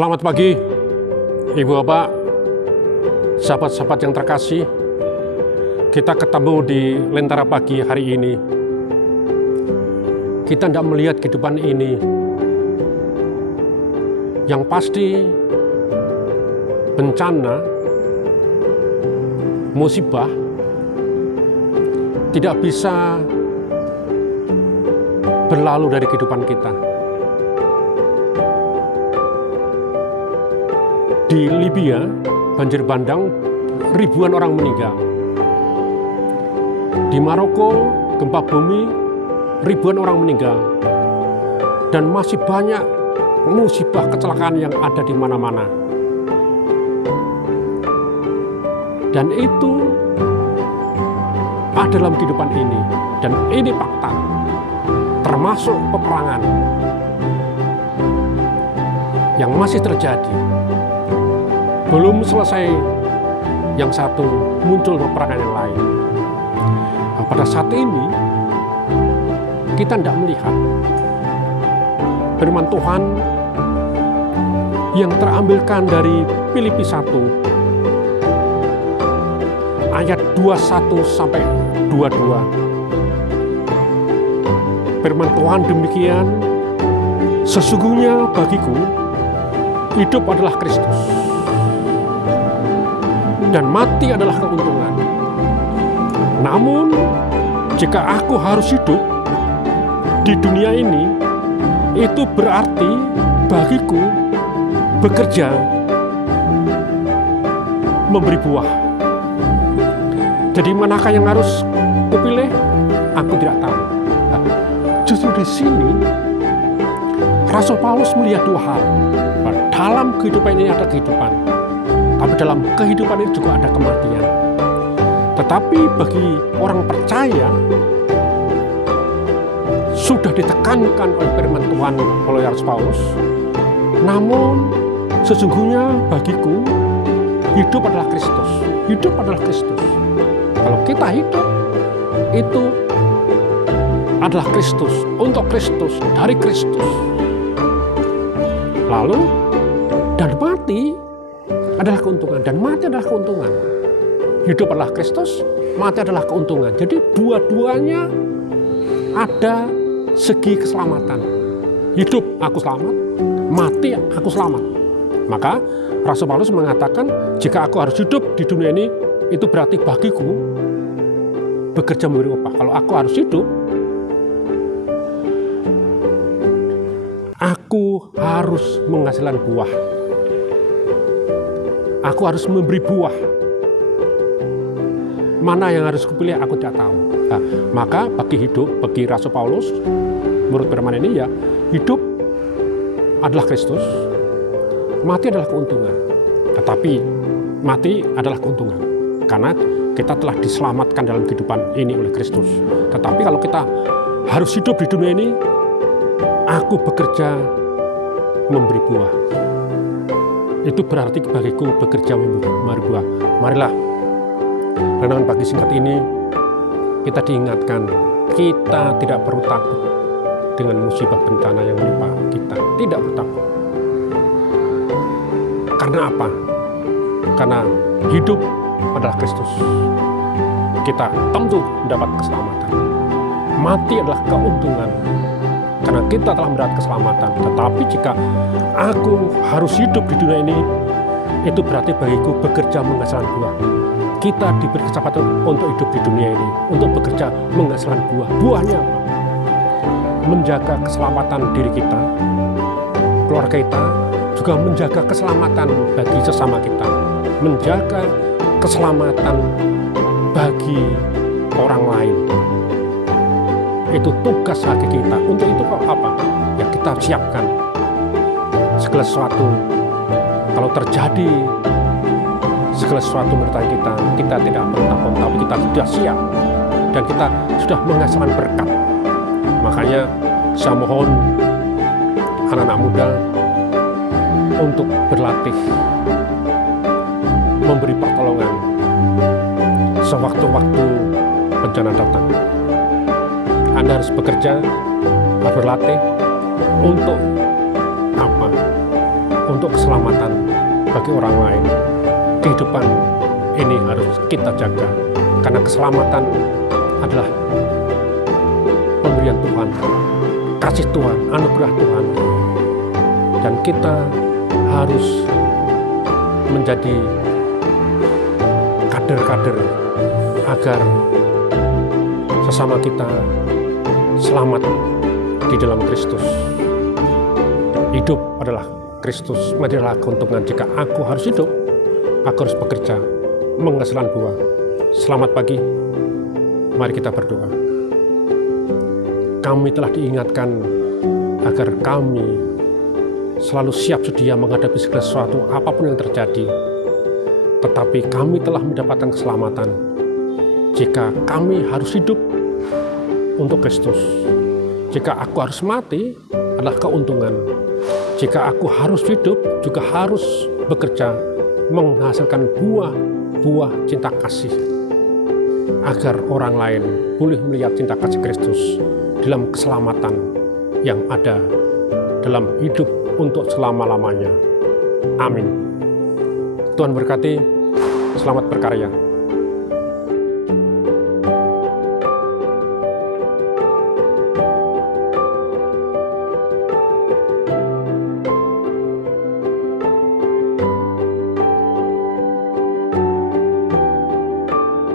Selamat pagi, Ibu Bapak, sahabat-sahabat yang terkasih. Kita ketemu di Lentera Pagi hari ini. Kita tidak melihat kehidupan ini. Yang pasti, bencana, musibah, tidak bisa berlalu dari kehidupan kita. Di Libya, banjir bandang, ribuan orang meninggal. Di Maroko, gempa bumi, ribuan orang meninggal. Dan masih banyak musibah kecelakaan yang ada di mana-mana. Dan itu ada dalam kehidupan ini. Dan ini fakta, termasuk peperangan yang masih terjadi. Belum selesai yang satu, muncul peperangan yang lain. Nah, pada saat ini, kita tidak melihat firman Tuhan yang terambilkan dari Filipi 1, ayat 21 sampai 22. Firman Tuhan demikian, sesungguhnya bagiku, hidup adalah Kristus. Dan mati adalah keuntungan. Namun, jika aku harus hidup di dunia ini, itu berarti bagiku bekerja, memberi buah. Jadi manakah yang harus kupilih? Aku tidak tahu. Justru di sini, Rasul Paulus melihat dua hal. Dalam kehidupan ini ada kehidupan. Tapi dalam kehidupan ini juga ada kematian. Tetapi bagi orang percaya, sudah ditekankan oleh firman Tuhan oleh Rasul Paulus. Namun sesungguhnya bagiku, hidup adalah Kristus. Hidup adalah Kristus. Kalau kita hidup, itu adalah Kristus, untuk Kristus, dari Kristus. Lalu, dan mati adalah keuntungan, dan mati adalah keuntungan. Hidup adalah Kristus, mati adalah keuntungan. Jadi dua-duanya ada segi keselamatan. Hidup aku selamat, mati aku selamat. Maka Rasul Paulus mengatakan, jika aku harus hidup di dunia ini, itu berarti bagiku bekerja memberi upah. Kalau aku harus hidup, aku harus menghasilkan buah. Aku harus memberi buah. Mana yang harus kupilih aku tidak tahu. Nah, maka bagi Rasul Paulus, menurut firman ini ya, hidup adalah Kristus, mati adalah keuntungan. Tetapi mati adalah keuntungan, karena kita telah diselamatkan dalam kehidupan ini oleh Kristus. Tetapi kalau kita harus hidup di dunia ini, aku bekerja memberi buah. Itu berarti bagiku bekerja memberi buah. Marilah, renungan pagi singkat ini, kita diingatkan, kita tidak perlu takut dengan musibah bencana yang menimpa kita. Tidak perlu takut. Karena apa? Karena hidup adalah Kristus. Kita tentu mendapat keselamatan. Mati adalah keuntungan, karena kita telah mendapat keselamatan. Tetapi jika aku harus hidup di dunia ini, itu berarti bagiku bekerja menghasilkan buah. Kita diberi kesempatan untuk hidup di dunia ini, untuk bekerja menghasilkan buah. Buahnya apa? Menjaga keselamatan diri kita, keluarga kita, juga menjaga keselamatan bagi sesama kita, menjaga keselamatan bagi orang lain. Itu tugas hati kita. Untuk itu apa? Ya kita siapkan segala sesuatu. Kalau terjadi segala sesuatu menyertai kita, kita tidak perlu takut, tapi kita sudah siap dan kita sudah menghasilkan berkat. Makanya saya mohon anak-anak muda untuk berlatih memberi pertolongan sewaktu-waktu bencana datang. Anda harus bekerja, harus berlatih untuk apa? untuk keselamatan bagi orang lain. Kehidupan ini harus kita jaga, karena keselamatan adalah pemberian Tuhan, kasih Tuhan, anugerah Tuhan. Dan kita harus menjadi kader-kader agar sesama kita selamat di dalam Kristus. Hidup adalah Kristus, adalah keuntungan. Jika aku harus hidup, aku harus bekerja, menghasilkan buah. Selamat pagi, mari kita berdoa. Kami telah diingatkan agar kami selalu siap sedia menghadapi segala sesuatu apapun yang terjadi. Tetapi kami telah mendapatkan keselamatan jika kami harus hidup untuk Kristus. Jika aku harus mati adalah keuntungan. Jika aku harus hidup juga harus bekerja, menghasilkan buah cinta kasih, agar orang lain boleh melihat cinta kasih Kristus dalam keselamatan yang ada dalam hidup untuk selama-lamanya. Amin. Tuhan berkati, selamat berkarya.